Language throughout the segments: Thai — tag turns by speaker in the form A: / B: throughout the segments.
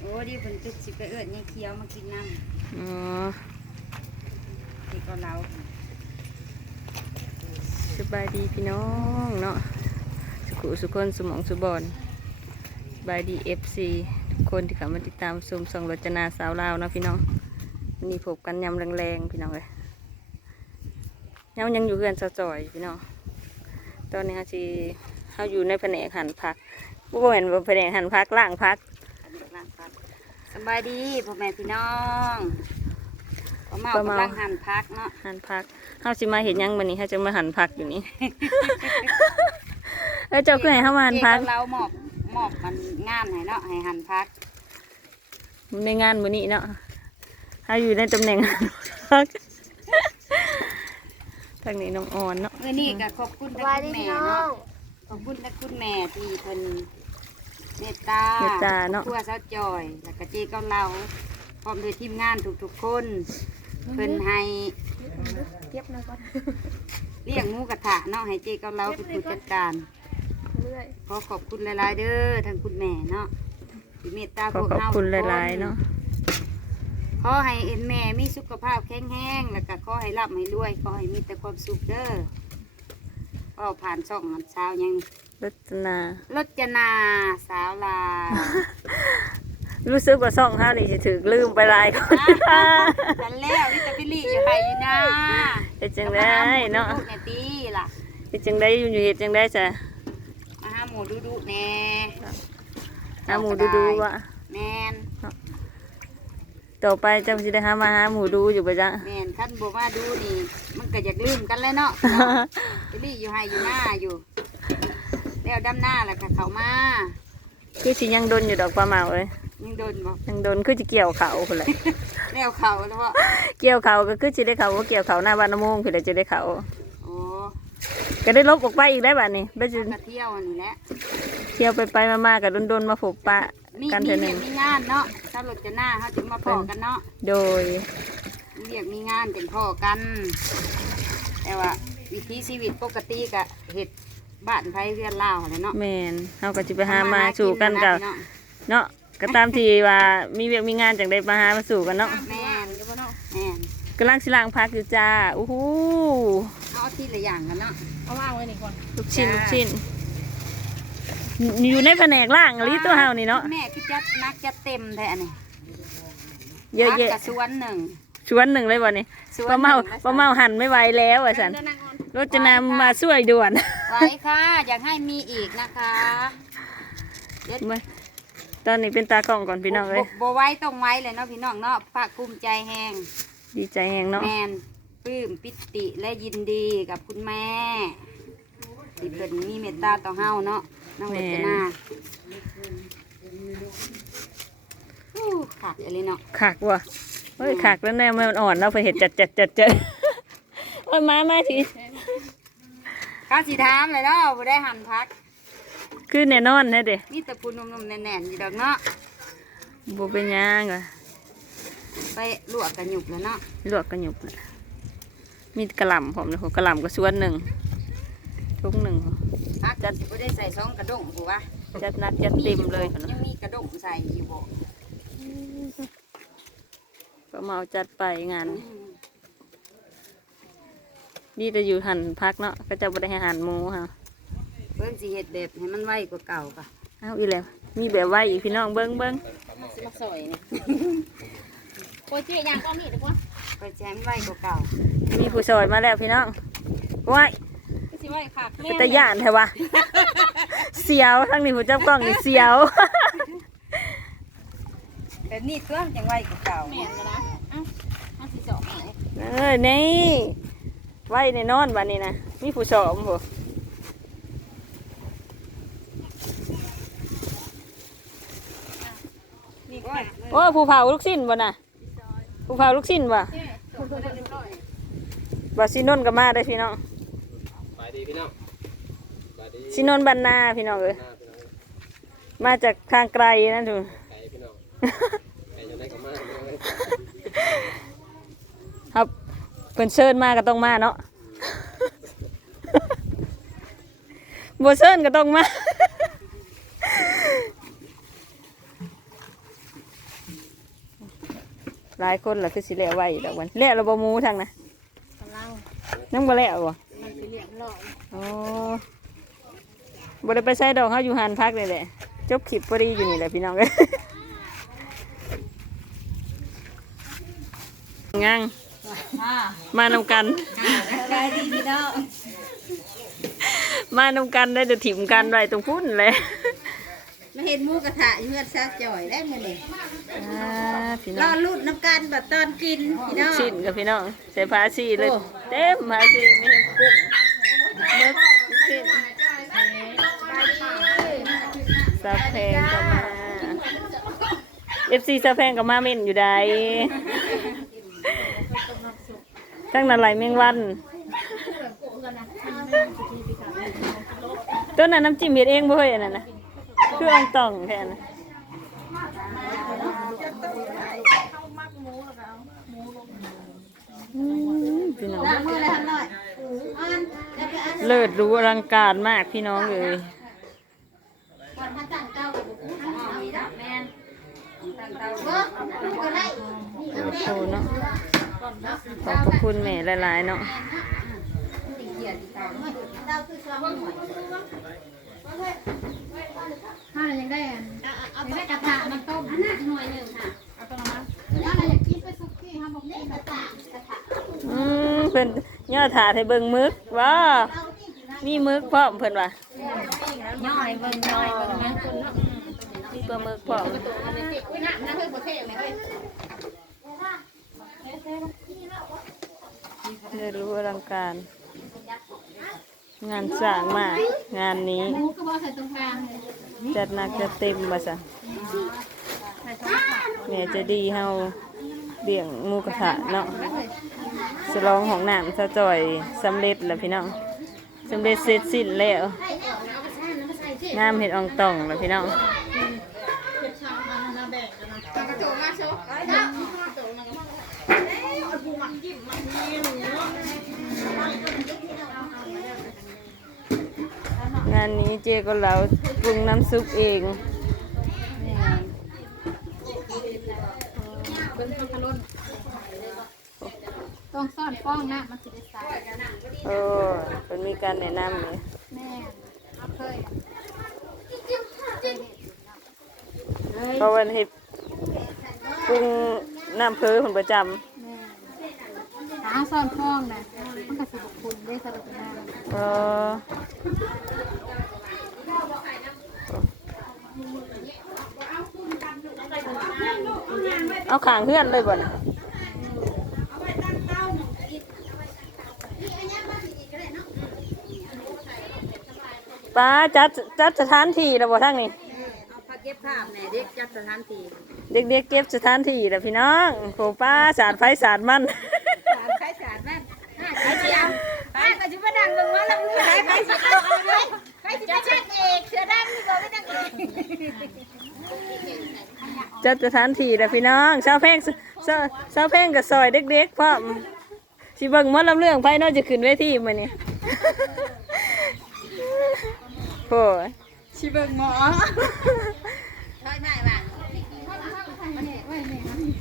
A: โอ้ดิเพิ่นจุกสิไปเอิ้นยายเขียวมากินน้
B: อ๋อำ
A: ที่เก็เรา
B: สบายดีพี่น้องเนาะสุขุสุคนสมองสุบอนสบายดีเอฟซีทุกคนที่เข้ามาติดตามชมส่องรจนาสาวลาวเนาะพี่น้องวันนี้พบกันยำแรงๆพี่น้องเลยยำยังอยู่เพื่อนสะจอยพี่น้องตอนนี้เขาจีเขาอยู่ในแผนกหันผักบ่เห็นว่าแผนกหันผักล่างผัก
A: อันนี้ล่างพักส บายดีพ่อแม่พี่น้องพ่อเมากำลังหั่นพักเนาะ
B: หันผักเขาสิมาเห็นยังมันนี้เขาจะมาหันผักอยู่นี่ เออเจ้าคือให้เขามาหันผัก
A: เจ๊เราหมอบหมอบมันงานให้เนาะให้หั่นพัก
B: ในงานมื้อนี้เนาะเขาอยู่ในตำแหน่งผักทางนี้น้องอ่อนเนาะ
A: เมื่อนี้ก็ขอบคุณทั้งคุณแม่เนาะขอบคุณทั้งคุณแม่ที่เพิ่น เมตตา
B: เมตตาเนาะ
A: ครัวสาวจอย แล้วก็เจ๊กับเราพร้อมด้วยทีมงานทุกๆคนเพิ่นให้
C: เก็บหน่อยก่อน
A: เลี้ยงหมูกระทะเนาะให้เจ๊กับเราเป็นผู้จัดการ
C: เรื่อย
A: ขอขอบคุณหลาย ๆ เด้อทั้งคุณแม่เนาะที่เมตตา
B: ขอ
A: พวก
B: ขอบ
A: เฮา
B: คุณ
A: ทุก
B: หลายๆเนาะ
A: ขอให้เอ็นแม่มีสุขภาพแข็งแรงแล้วก็ขอให้ร่ำให้รวยขอให้มีแต่ความสุขเด้อก็ผ่านช่องอันเช้ายัง
B: รัตนา
A: รจนาสาวลาว
B: รู้สึกว่าซ่องห้านี่จะถึกลืมไปหลายคน
A: กันแล้วนี่จะไปรีอยู่ไปอยู่นะ
B: เฮ็ดจังได้เนาะ
A: มาหหมูดุๆแน่ตีล่ะ
B: เฮ็ดจังได้อยู่เฮ็ดจังได้จ้ะ
A: มาหาหมูดูดูๆแน่
B: หาหมูดูดูๆว่ะ
A: แมน
B: ต่อไปเจ้าสิได้หามาหาหมูดูอยู่บ่จ๊ะ
A: แมนขั้นบัมาดูนี่มันก็อยากลืมกันเลยเนาะไปรีอยู่ให้อยู่หน้าอยู่ แล้วดำหน้าแล้วก็เขามา
B: คือสิยังดนอยู่ดอกปลาเมาเอ้ย
A: ยังโดนบอก
B: ยังดนคือสิเกี่ยวเขาพุ่นแหละ
A: แล้วเขาแล้วว่า
B: เกี่ยวเขาก็คือสิได้เขาว่าเกี่ยวเขาหน้าบ้านน้ำมงพุ่นแหละจะได้เขา
A: โอ้
B: ก็ได้ลบออกไปอีกได้บัดนี้ไปสิ
A: กระเที่ยวอันนี้แหละ
B: เที่ยวไปไปๆมาๆก็ดนๆมาพบปะ
A: มี
B: กัน
A: มี
B: เทื่อห
A: เรี
B: นึ
A: ย
B: ง
A: กมีงานเนาะถ้ารถจะหน้าเขาจะมาพอกันเนาะ
B: โดย
A: มีเรียกมีงานเป็นพ่อกัน แต่ว่าวิถีชีวิตปกติกะเห็ด บ้านไผเพื่อนเล่าวอะไรเนาะ
B: แม่นเฮาก็สิไปหามาสู่กันกับ
A: เนาะ
B: เนาะก็ตามที่ว่ามีเวียกมีงานจังได้มาหามาสู่กันเนาะ
A: แม่น
C: เดี๋ยวบ่เนาะ
A: แม่น
B: กำลังสิล้างพักอยู่จ้าอู้หู
A: เอาทีละอย่างกันเนาะ
C: เอาวางไว้นี่ก่อน
B: ลูกชิ้น
A: จ้า
B: ลูกชิ้นอยู่ในแผนกล่างลิตัวเฮานี่เนาะ
A: แม่คือจัดนักจัดเต็มแท้นี่
B: เยอะแยะ
A: พักกระสวนหนึ่ง
B: ชวนหนึ่งเลยบ่นี่
A: สวน
B: ป้าเมา
A: หนึ่ง
B: ป้าเมาหันไม่ไหวแล้วอะสัน
C: เดี๋ยวนางอ่อน
B: รถจะนำมาช่วยด่วน
A: ไว้ค่ะ อยากให้มีอีกนะคะเดี๋ยว
B: มาตอนนี้เป็นตากล้องก่อนพี่น้องเอ้ย
A: บ่บ่ไว้ต้องไว้เลยเนาะพี่น้องเนาะภาคภูมิใจแห้ง
B: ดีใจแหงเนาะ
A: แมนปลื้มปิติและยินดีกับคุณแม่ที่เพิ่นมีเมตตาต่อเฮาเนาะน้องรจนาอู้ขาดอะไรเนาะ
B: ขากว่ะเฮ้ยขากแล้วแน่มันอ่อนแล้วไปเห็ดจัดจัดจัดจัดโอ้ยมามาที
A: ข้าวสีทามเลยเนาะบ่ได้หั่นพัก
B: คือแน่นอนแน่เด้
A: มีแต่ปูนนุ่มๆแน่นๆอยู่ดอกเนาะ
B: บ่เป็นหยังอะ
A: ไปลวกกันหยุกแล้วเนาะ
B: ลวกกันอยู่มีกระหล่ำผมนะกระหล่ำก็ส่วนหนึ่งทุกหนึ่ง
A: พักจัดบ่ได้ใส่ซองกระด้งผัว
B: จัดนัดจัดเต็มเลย
A: ยังมีกระด้งใส่อยู่บ่
B: ก็มาเอาจัดไปงาน ดีแต่อยู่หันพักเนาะก็จะบ่ได้ให้หันหมูค่ะ
A: เพิ่นสิเฮ็ดแบบให้มันไวกว่าเก่าก็
B: เอาอีแล้วมีแบบว่าอีกพี่น้องเบิ้งเบิ้ง
C: มาสิมาซอยนี่โอ้ยเจ๊ยางก็มีเดี๋ยวก่อน
A: ไปแจ้งไวกว่าเก่า
B: มีผู้ซอยมาแล้วพี่น้องว้าย
C: ก็สิไว้ค่ะ
B: เป็นตะย่านแท้วะเสียวทั้งนี้ผู้จับกล้องนี่เสียว
A: แบบนี้ตัวมันจังไวกว่าเก่า
C: แม่นกันนะเอ้ามาสิสองแม่
B: เออนี่ ไว้ในนอนบัดนี้นะมีผู้สอมผู้
C: นี่ก็
B: โอ้ผู้เผาลูกชิ้นบ่น่ะผู้เผาลูกชิ้นบ่
C: เจ๊จบไปได้เรียบร้อย
B: บ่สินนท์ก็มาได้อพี่น้อง
D: ไปดีพี่น้องไปดี
B: สินนท์บรรณาพี่น้องเอ้ย
D: หน้าพี่น้อง
B: มาจากทางไกลนั่นถูก
D: ไก่พี่น้องไก่ยังได้กับมาพี่น้องเลย
B: ครับ เพิ่นเชิญมาก็ต้องมาเนาะบ่เชิญก็ต้องมาหลายคนล่ะคือสิแล้วไว้ดอกมันแล้วเราบ่หมูทางนะ
C: กำลัง
B: ยังบ่แล้วบ่
C: มันสิเรียบร้อย
B: อ๋อบ่ได้ไปใส่ดอกเฮาอยู่หานพักเลยแหละจบคลิปพอดีอยู่นี่แหละพี่น้องเอ้ยงัง มานำกัน
C: สบายดีพี่น้อง
B: มานำกันได้เดี๋ยวถิ่มกันไว้ตรงพุ่นเลย
C: มาเห็นหมูกระทะอยู่เฮือนซักจ่อยได้มื้อนี้
B: อ่าพี่
C: ร
B: น้
C: อ
B: อง
C: ลุ้นน้ำกันแบบตอนกินพี่น้อง
B: ชิ้นกับพี่น้องใส่ผ้าชีเลย
C: โอ้
B: เต็มผ้าชีมีทั้งกุ้งมึกชิ้นซาแพงก็มาเอฟซีซาแพงก็มาเม่นอยู่ใด ทั้งนั้นไหลายแมงวันต้นนั้นน้ำจิ้มเฮ็ดเองบ่เฮ้ยอันนั้นนะคืออ่องต่องแทนนะอืมพี่น้อง
C: ล้างมือเลยทำหน่อยอ่อนแล้วไปอัน
B: เลิศรู้อลังการมากพี่น้องเลย
C: ก่อนมาตั้งเตากับบุกเอาอีกแล้วแม่นตั้งเตาเบิ่งลูกก็ได้นี่ก็
B: โอ้
C: แม่
B: โหเนาะ
C: ก่อนเนาะ
B: ขอบพระคุณแม่หลายๆเนาะ
C: เตาคือสองหน่วยถ้าเรายังได้เอาไปกระทะมันต้มหน่วยหนึ่งค่ะเอาไปละมั้งถ้าเราอยากกินไปสุกี้ค่ะบอกนี่กระทะกระทะ
B: อืมเพิ่นย่อถาให้เบิ่งมึกว้ามีมึกพร้อมเพิ่นว่า
C: ย่อยเบิ่งย่อยเบิ่งนะคุณเนาะ
B: มีปลาหมึกพร้อม
C: อุ้ยน้ำนะเรีย
B: นรู้อลังการ งานสร้างมาก งานนี้
C: หมูก็บอกใส่ตรงกลางเลย
B: จัดหนักจัดเต็มว่าซั่น
C: ใส่สองขา
B: แม่ใจะดีเฮาเลี้ยงหมูกระทะเนาะสลองของหน้ำซะจ่อยสำเร็จแล้วพี่น้องสำเร็จเสร็จสิ้นแล้วงามเห็ดอองตองแล้วพี่น้อง
C: กระโจมมาโชว์เนาะกระโจมมาก็
B: งานนี้เจก็เราปรุงน้ำซุปเอง
C: เป็นพันล้นต้องซ่อนฟ้องนะมันสิได้ใส่
B: โอ้เป็นมีการแนะนำเลย
C: แม่เคย
B: เพราะวันเห็ดปรุงน้ำเพอคนประจ
C: แม่หาซ่อนฟ้องนะมันก็สิบคุณได้สรุปงานำ
B: เออ เอาขางเพื่อนเลยบ่นะป้าจัดจัดสถานที่แล้วบ่ทั้งนี้
A: เอาผ้าเก็บภาพแหน่เด็กจัดสถานที่
B: เด็กๆเก็บสถานที่แล้วพี่น้องโผป้าสาดไฟสาดมัน
A: สารใครสารนั่นใครเสียใครก็จะมาดังเบิ่งว่าแล้วมึงใครใครสิเอาเอาเลยใครสิจะชักเอกเสือดำนี่บ่ไม่ดังเอก
B: จัดสถานที่แล้วพี่น้องชาวแพงชาวชาวแพงกับซอยเด็กๆพร้อมสิเบิ่งหมอลำเรื่องไผเนาะจะขึ้นเวทีมื้อนี้โอ้ย
A: ชิเบิ่งหมอ
C: ถอยมาบ้าง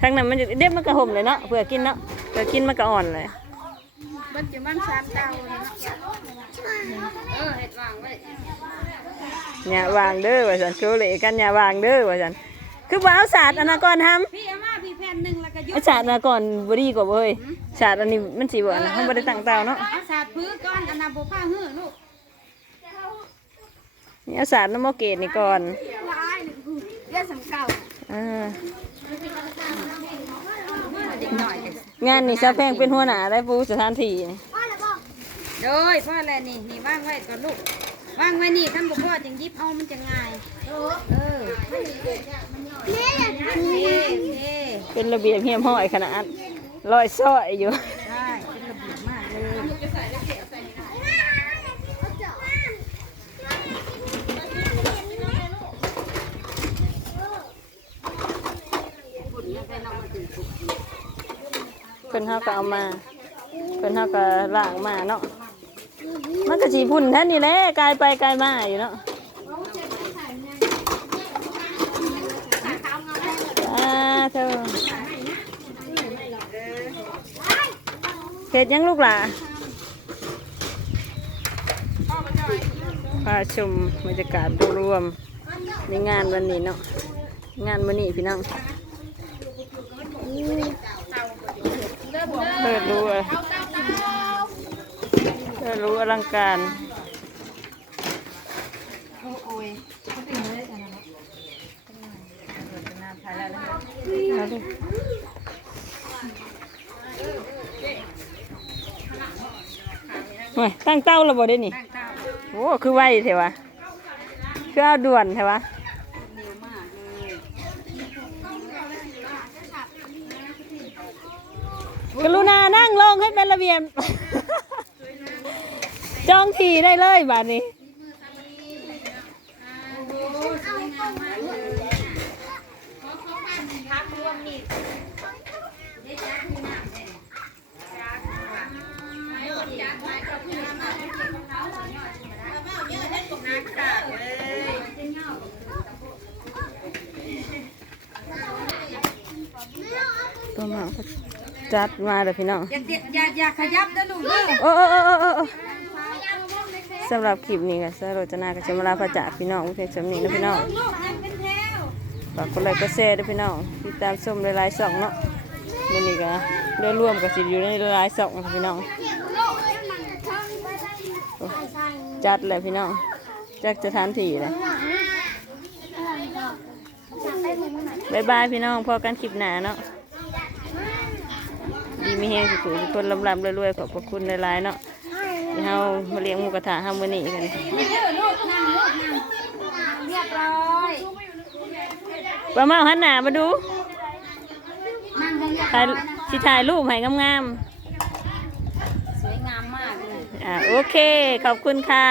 B: ทางนั้นมันจะเด็บมันก็ห่มเลยเนาะเพื่อกินเนาะเพื่อกินมันก็อ่อนเลย
A: มันจะมันสารเก่าเลยเนาะเออเฮ็ดวางไว้
B: อย่าวางเด้อว่าซั่นโชว์เลยกันอย่าวางเด้อว่าซั่น คือบ่เอาศาสตร์อันนั้นก่อนทำ
A: พี่เอามาพี่แผ่นหนึงแล้วก็ยุ
B: เอาศาสตร์อันนั้นก่อนบ่ดีกว่าบ่เว้ยศาสตร์อันนี้มันสิบ่อันนั้นเฮาบ่ได้ตั้งเตาเนาะ
A: เอาสาดพื้นก่อนอันน่ะบ่พาหื้อลูก
B: นี่เอาศาสตร์น้ำมอเกตนี่ก่อน
A: ลายนี่คือเรียกสำเก่า
B: อ่า
A: เด็กหน่อยเด้องา
B: นนี่ชาวแพงเป็นหัวหน้าได้ปูสถานที่นี่
A: โดยพ่อแลนี่นี่วางไว้ก่อนลูก วางไว้นี่คันบ่พอจังหยิบเอามันจะง่ายเออเท่เท่
B: เป็นระเบียบเฮียมห้อยขนาดลอยซ้อยอยู่
A: ใช่เป็นระเบียบมากเลยฝุ่นเนี่ยไปนำมาถึงปุ๊บ
B: เพิ่นเฮาก็เอามาเพิ่นเฮาก็ล้างมาเนาะ มันก็สิพุ่นแท้นี่แหละกลายไปกลายมาอยู่เนาะอ่าเธอเฮ็ดยังลูกหล่ะพาชมบรรยากาศโดยรวมในงานวันนี้เนาะงานวันนี้พี่น้องเปิดรู้อะเปิดรู้ อลังการเอาดิโอ้ยตั้งเต้าแล้วบ่ได้นี่
A: ตั้งเต้า
B: โอ้คือไวเถอะวะคือเอาด่วนเถอะวะ
A: กเลย
B: กรุณานั่งลงให้เป็นระเบียบ จองทีได้เลยบาทนี้ตัวหมาก็จัดมาเลยพี่น้อง
A: อย่าเตะอย่าอย่าขยับนะลูกเด้อ
B: โอ้โอ้โอ้โอ้โอ้โอ้ สำหรับคลิปนี้ก็สโรจนากับชมลาพระจาพี่น้องเพียงสำนีนะพี่น้องฝากกดไลค์กดแชร์ด้วยพี่น้องติดตามชมหลายๆช่องเนาะนี่นี่ก็เรื่องร่วมกับสิอยู่ในหลายๆช่องพี่น้องจัดเลยพี่น้องจักจะทานถี่เลยบายบายพี่น้องพอกันคลิปหนาเนาะดีมีแห้งสุดๆทุกคนลำๆรวยๆขอบพระคุณหลายๆเนาะ เดี๋ยวเรามาเลี้ยงหมูกระทะห้ามมื้อนี้กัน
A: ไม่เยอะลูกนั่งลูกนั่งเรียบร้อย
B: ป้าเมาหันหน้ามาดู
A: นั่งให้เรียบ
B: ถ่าย
A: ร้อยนะ
B: สิถ่ายรูปให้งาม
A: สวยงามมากเลย
B: ๆอ่าโอเค ขอบคุณค่ะ